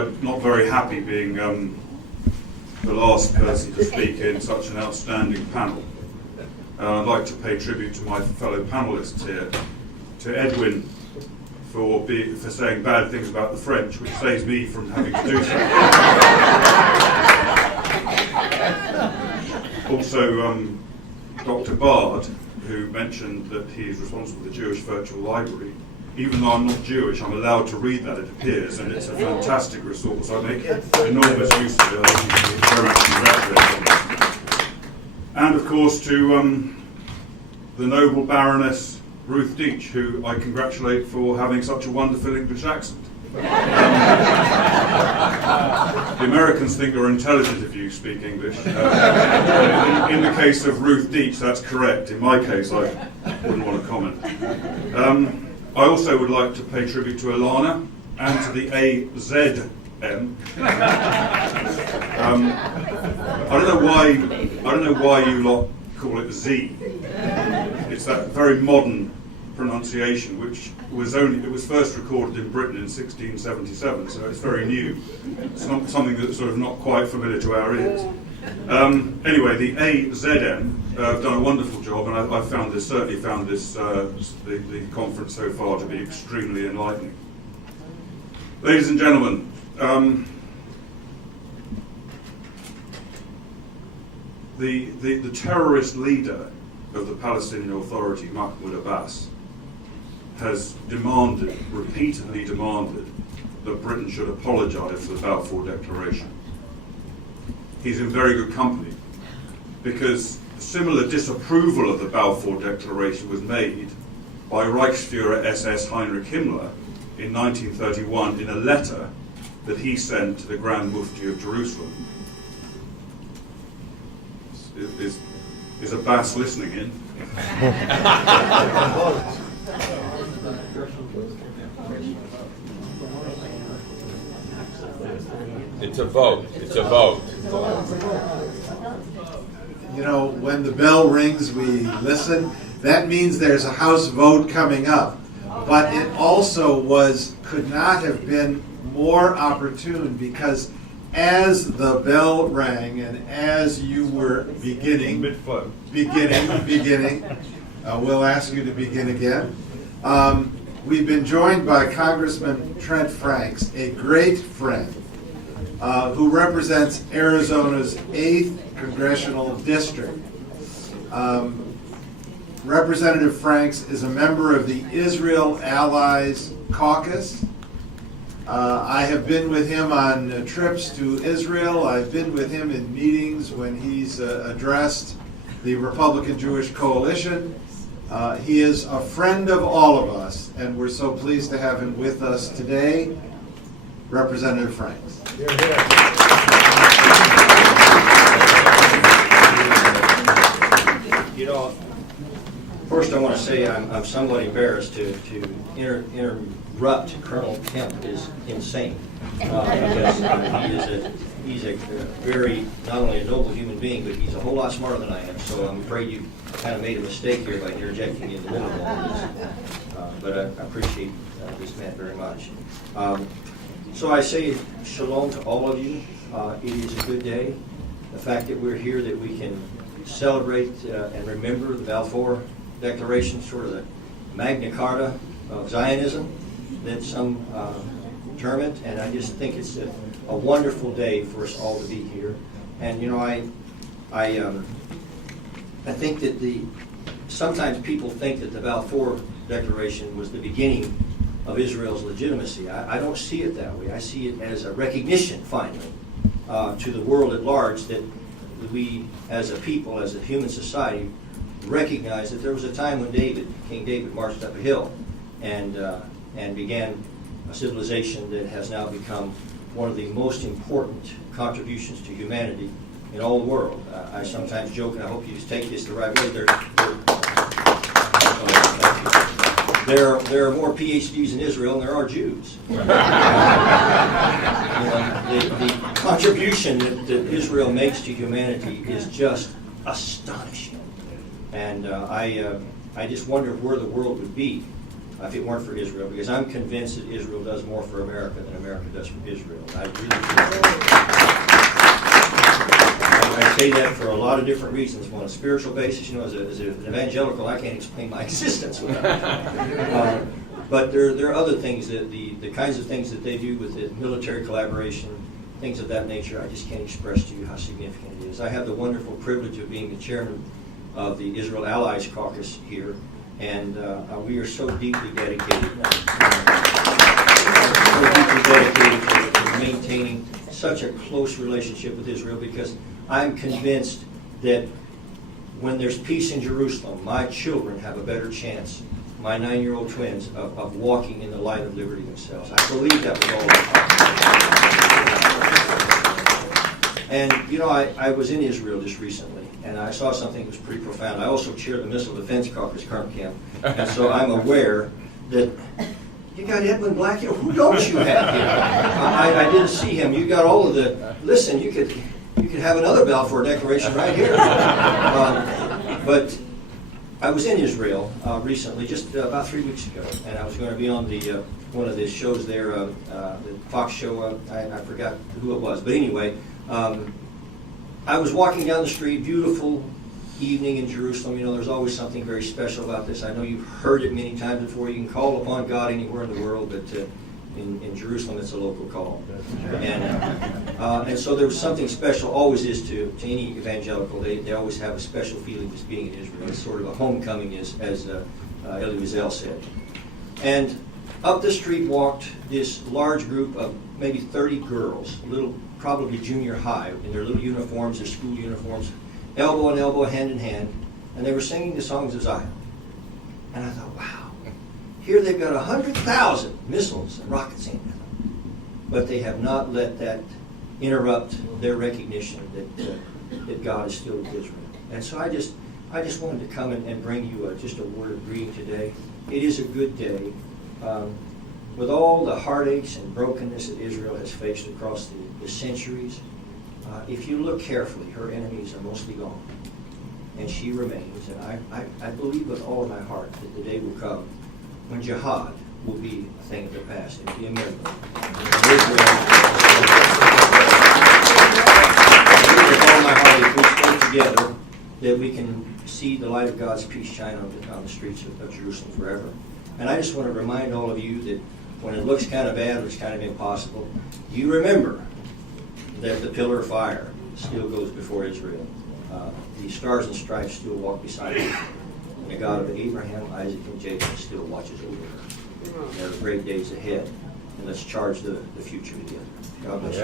I'm not very happy being the last person to speak in such an outstanding panel. I'd like to pay tribute to my fellow panelists here, to Edwin for saying bad things about the French, which saves me from having to do so. Also, Dr. Bard, who mentioned that he is responsible for the Jewish Virtual Library. Even though I'm not Jewish, I'm allowed to read that, it appears, and it's a fantastic resource. I make enormous use of it. I very much congratulate on it. And of course to the noble Baroness Ruth Deach, who I congratulate for having such a wonderful English accent. The Americans think you're intelligent if you speak English. In the case of Ruth Deach, that's correct. In my case, I wouldn't want to comment. I also would like to pay tribute to Alana and to the AZM. I don't know why you lot call it Z. It's that very modern pronunciation, which was first recorded in Britain in 1677, so it's very new. It's not something that's sort of not quite familiar to our ears. Anyway, the AZM have done a wonderful job, and I've certainly found this the conference so far to be extremely enlightening. Ladies and gentlemen, the terrorist leader of the Palestinian Authority, Mahmoud Abbas, has repeatedly demanded, that Britain should apologise for the Balfour Declaration. He's in very good company, because similar disapproval of the Balfour Declaration was made by Reichsfuhrer SS Heinrich Himmler in 1931 in a letter that he sent to the Grand Mufti of Jerusalem. Is Abbas listening in? It's a vote. It's a vote. You know, when the bell rings, we listen. That means there's a House vote coming up. But it also could not have been more opportune, because as the bell rang and as you were beginning, we'll ask you to begin again. We've been joined by Congressman Trent Franks, a great friend, who represents Arizona's 8th Congressional District. Representative Franks is a member of the Israel Allies Caucus. I have been with him on trips to Israel. I've been with him in meetings when he's addressed the Republican Jewish Coalition. He is a friend of all of us, and we're so pleased to have him with us today. Representative Franks. You know, first I want to say I'm somewhat embarrassed to interrupt Colonel Kemp is insane, because he's a very, not only a noble human being, but he's a whole lot smarter than I am. So I'm afraid you kind of made a mistake here by interjecting me in the middle of all this. But I appreciate this man very much. So I say shalom to all of you. It is a good day. The fact that we're here, that we can celebrate and remember the Balfour Declaration, sort of the Magna Carta of Zionism, that some term it, and I just think it's a wonderful day for us all to be here. And you know, I think that sometimes people think that the Balfour Declaration was the beginning of Israel's legitimacy. I don't see it that way. I see it as a recognition, finally, to the world at large, that we, as a people, as a human society, recognize that there was a time when King David, marched up a hill and began a civilization that has now become one of the most important contributions to humanity in all the world. I sometimes joke, and I hope you just take this the right way. There are more PhDs in Israel than there are Jews. The contribution that Israel makes to humanity is just astonishing. And I just wonder where the world would be if it weren't for Israel, because I'm convinced that Israel does more for America than America does for Israel. I say that for a lot of different reasons. On a spiritual basis, as an evangelical, I can't explain my existence without it. But there are other things, that the kinds of things that they do with the military collaboration, things of that nature, I just can't express to you how significant it is. I have the wonderful privilege of being the chairman of the Israel Allies Caucus here, and we are so deeply dedicated, to maintaining such a close relationship with Israel, because I'm convinced that when there's peace in Jerusalem, my children have a better chance, my 9-year-old twins, of walking in the light of liberty themselves. I believe that with all my heart. And, I was in Israel just recently, and I saw something that was pretty profound. I also chair the Missile Defense Caucus, Kemp, and so I'm aware that you got Edwin Black here. Who don't you have here? I didn't see him. You got all of the. Listen, you could have another Balfour Declaration right here. But I was in Israel recently, just about 3 weeks ago, and I was going to be on the one of the shows there, the Fox show. I forgot who it was, but anyway, I was walking down the street, beautiful evening in Jerusalem. There's always something very special about this. I know you've heard it many times before. You can call upon God anywhere in the world, but in Jerusalem it's a local call. And so there was something special, always is to any evangelical. They always have a special feeling just being in Israel. It's sort of a homecoming, as Elie Wiesel said. And up the street walked this large group of maybe 30 girls, probably junior high, in their little uniforms, their school uniforms, elbow in elbow, hand in hand, and they were singing the songs of Zion. And I thought, wow, here they've got 100,000 missiles and rockets aimed at them, but they have not let that interrupt their recognition that God is still with Israel. And so I just wanted to come and bring you just a word of greeting today. It is a good day. With all the heartaches and brokenness that Israel has faced across the centuries, if you look carefully, her enemies are mostly gone, and she remains. And I believe with all of my heart that the day will come when jihad will be a thing of the past and be a memory. With all my heart, if we stay together, that we can see the light of God's peace shine on the streets of Jerusalem forever. And I just want to remind all of you that when it looks kind of bad, looks kind of impossible, you remember that the pillar of fire still goes before Israel. The stars and stripes still walk beside her. And the God of Abraham, Isaac, and Jacob still watches over her. There are great days ahead, and let's charge the future together. God bless you.